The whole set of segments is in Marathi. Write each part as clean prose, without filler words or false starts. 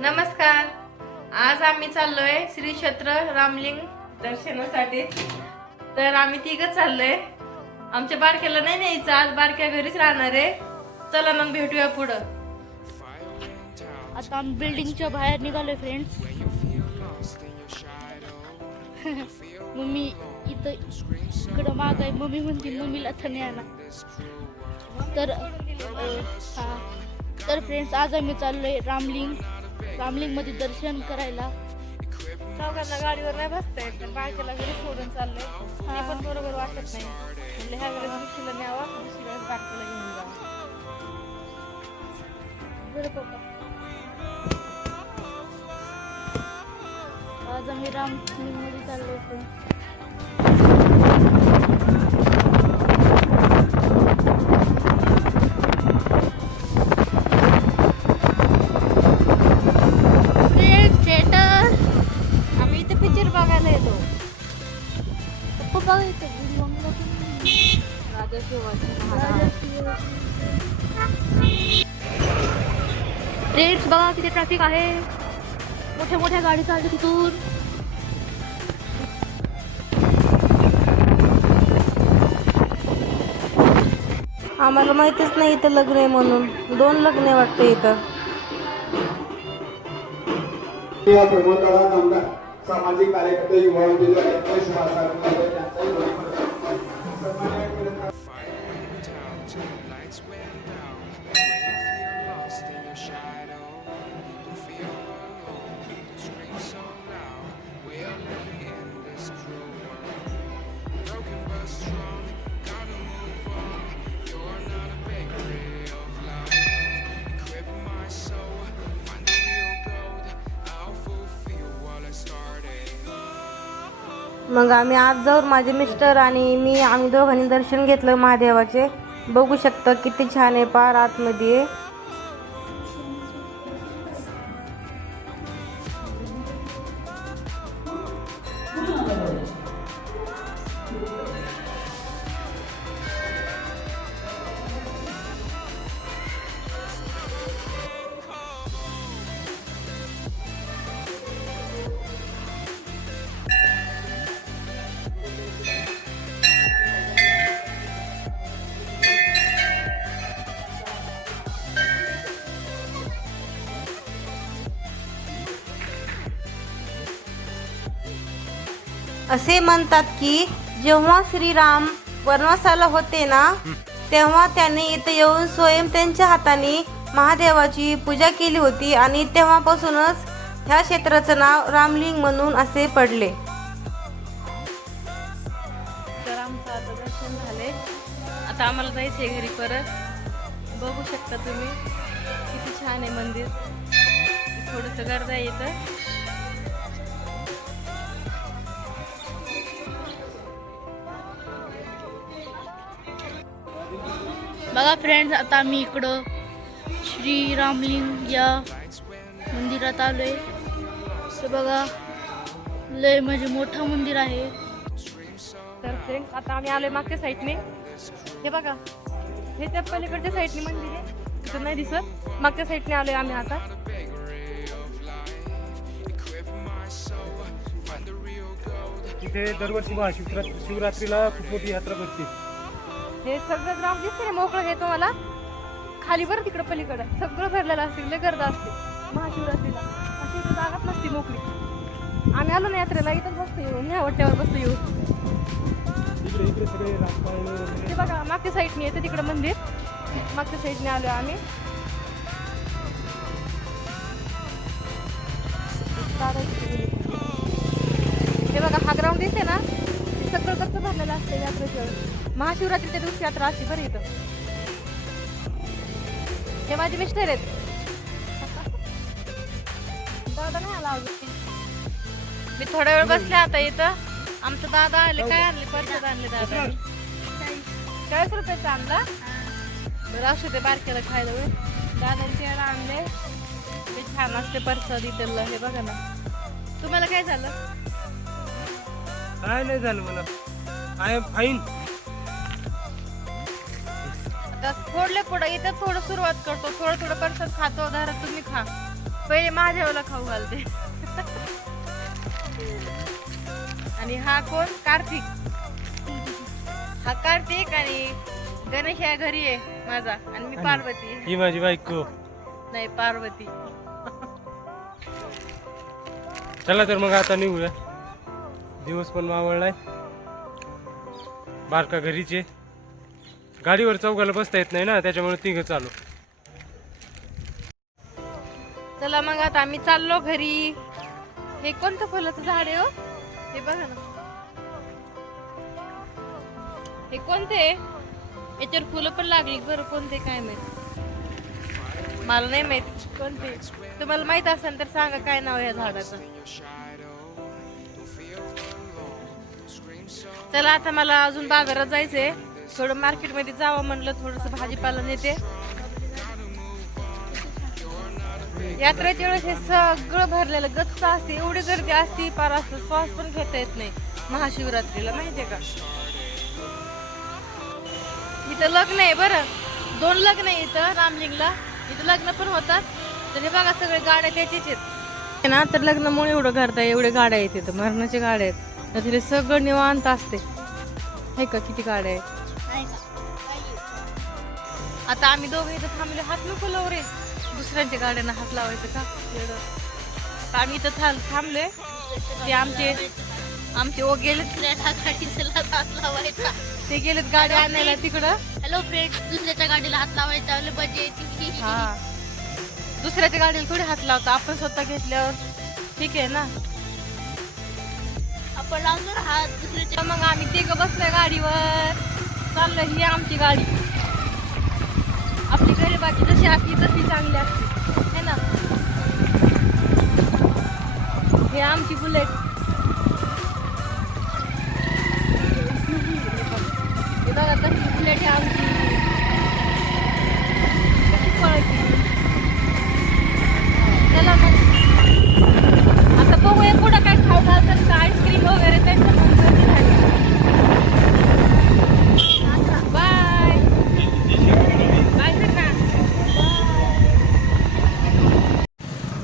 नमस्कार. आज आम्ही चाललोय श्री क्षेत्र रामलिंग दर्शनासाठी. तर आम्ही तिघं चाललोय. आमच्या बारक्याला नाही न्यायचं, आज बारक्या घरीच राहणार आहे. चला मग भेटूया पुढं. आता आम्ही बिल्डिंगच्या बाहेर निघालोय फ्रेंड्स. मम्मी इथं इकडं माग आहे. मम्मी म्हणते मम्मीला तर नाही आला. तर फ्रेंड्स आज आम्ही चाललोय रामलिंग मध्ये दर्शन करायला. चौघांना गाडीवर नाही बसता येत, बारक्याला घरी सोडून चाललोय. हे पण बरोबर वाटत नाही. म्हणजे ह्या वेळेस दुसरीला न्यावा, दुसरी वेळेस बारक्याला घेऊन जावं. बरं पप्पा. आज आम्ही रामलिंग मध्ये चाललोय फ्रेंड्स. फ्रेंड्स बघा किती ट्रॅफिक आहे. मोठ्या गाडी चालते तिथून. आम्हाला माहितीच नाही इथं लग्न आहे म्हणून. 2 लग्न आहे वाटतं इथं. सामाजिक कार्यकर्ते युवा मग आम्ही आज जाऊन माझे मिस्टर आणि आम्ही दोघांनी दर्शन घेतलं महादेवाचे. बघू शकता किती छान आहे, पार आतमध्ये. असे म्हणतात की जेव्हा श्रीराम वनवासाला होते ना, तेव्हा त्यांनी इथे येऊन स्वयं त्यांच्या हाताने महादेवाची पूजा केली होती आणि तेव्हापासूनच ह्या क्षेत्राचं नाव रामलिंग म्हणून असे पडले. तर आमचं आता दर्शन झाले. आता आम्हाला जायचंय घरी परत. बघू शकता तुम्ही किती छान आहे मंदिर. थोडंसं गर्दी आहे इथं. बघा फ्रेंड्स आता आम्ही इकडं श्री रामलिंग या मंदिरात आलोय. तर बघा लय म्हणजे मोठं मंदिर आहे. तर फ्रेंड्स आता आम्ही आलोय मागच्या साईडने. हे बघा, हे त्या पलीकडच्या साईडने मंदिर आहे, तिथं नाही दिसत. मागच्या साईडने आलोय आम्ही आता. इथे दरवर्षी महाशिवरात्रीला खूप मोठी यात्रा भरते. हे सगळं ग्राउंड दिसते ना, मोकळं आहे तुम्हाला. खाली बरं तिकडं पलीकडं सगळं भरलेलं असते, लय गर्दी असते महाशिवरात्रीला. अशी इथं जागाच नसते मोकळी. आम्ही आलो ना यात्रेला, इथंच बसतो येऊन, ह्या वाट्यावर बसतो येऊन. इकडे सगळे रामपाळ ते बघा मागच्या साईडने येते तिकडं मंदिर. मागच्या साईडने आलो आम्ही. हे बघा हा ग्राउंड दिसते ना, सगळं कसं भरलेलं असतं यात्रेचं. महाशिवरात्रीच्या दिवशी यात्रा असते बरं इथं. हे माझे मिस्टर आहेत. दादा नाही आला अजून. मी थोडा वेळ बसले आता इथं. आमचा दादा आले. काय आणले? परसाद आणले दादा. 40 रुपयाचा आणला. बरं असू ते बारक्याला खायला. दादांचे आणले. ते छान असते परसाद इथलं. हे बघा ना. तुम्हाला काय झालं? काय नाही झालं मला. I am fine. थोडले पुढे इथं थोडं सुरुवात करतो, थोडं थोडं परसाद खातो. धरा तुम्ही खा. पहिले महादेवाला खाऊ घालते. आणि हा कोण? कार्तिक. हा कार्तिक आणि गणेश या घरी आहे माझा आणि मी पार्वती. ही माझी बायको. नाही, पार्वती. चला तर मग आता निघूया. दिवस पण मावळलाय. बारका घरीचे. गाडीवर चौघाला बसता येत नाही ना, त्याच्यामुळे तिघ चालू. चला मग आता आम्ही चाललो घरी. हे कोणतं फुलाचं झाड आहे हो? हे बघा ना. हे कोणते? याच्यावर फुलं पण लागली बरं. कोणते काय माहित, मला नाही माहित कोणते. तुम्हाला माहित असेल तर सांगा काय नाव या झाडाचं. चला आता मला अजून बाजारात जायचंय. थोडं मार्केट मध्ये जावं म्हणलं, थोडस भाजीपाला नेते. यात्रेच्या वेळेस हे सगळं भरलेलं गच्च असते. एवढी गर्दी असते, पार असं श्वास पण घेता येत नाही महाशिवरात्रीला, माहितीये का. इथं लग्न आहे बरं, 2 लग्न आहे इथं रामलिंगला. इथं लग्न पण होतात. तर हे बघा सगळे गाड्या त्याचीच आहेत ना. तर लग्नामुळे एवढं करताय, एवढे गाड्या आहेत इथं, मरणाच्या गाड्या आहेत. तर हे सगळं निवांत असते. हे का किती गाड्या आहेत. आता आम्ही दोघे इथं थांबले. हात नको लावू रे, दुसऱ्यांच्या गाड्यांना हात लावायचं का. आम्ही इथं थांबले. ते आमचे ओ गेलेत, ते गेलेत गाडी आणायला तिकडं. हॅलो फ्रेंड, दुसऱ्याच्या गाडीला हात लावायचा बजेट. हा, दुसऱ्याच्या गाडीला थोडी हात लावतो आपण, स्वतः घेतल्यावर ठीक आहे ना. आपण लावतो ना हात दुसऱ्याच्या. मग आम्ही तिघं बसलोय गाडीवर, चाललोय. ही आमची गाडी. आपली गरिबाची जशी असली तशी चांगली असते है ना. हे आमची बुलेट. हे बघा तशी बुलेट आहे आमची, कशी पळती. चला मग आता बघूया पुढं काय खाऊ घालतात का, आईस्क्रीम वगैरे त्यांचं मन गर्दी झाली. बाय बाय ना.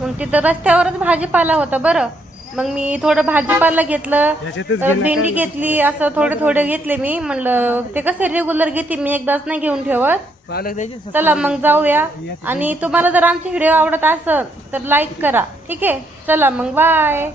मग तिथं रस्त्यावरच भाजीपाला होता बरं. मग मी थोडं भाजीपाला घेतलं, तर भेंडी घेतली, असं थोडे घेतले मी. म्हणलं ते कसं रेग्युलर घेते मी, एकदाच नाही घेऊन ठेवत. चला मग जाऊया. आणि तुम्हाला जर आमचे व्हिडिओ आवडत असेल तर लाईक करा, ठीक आहे. चला मग बाय.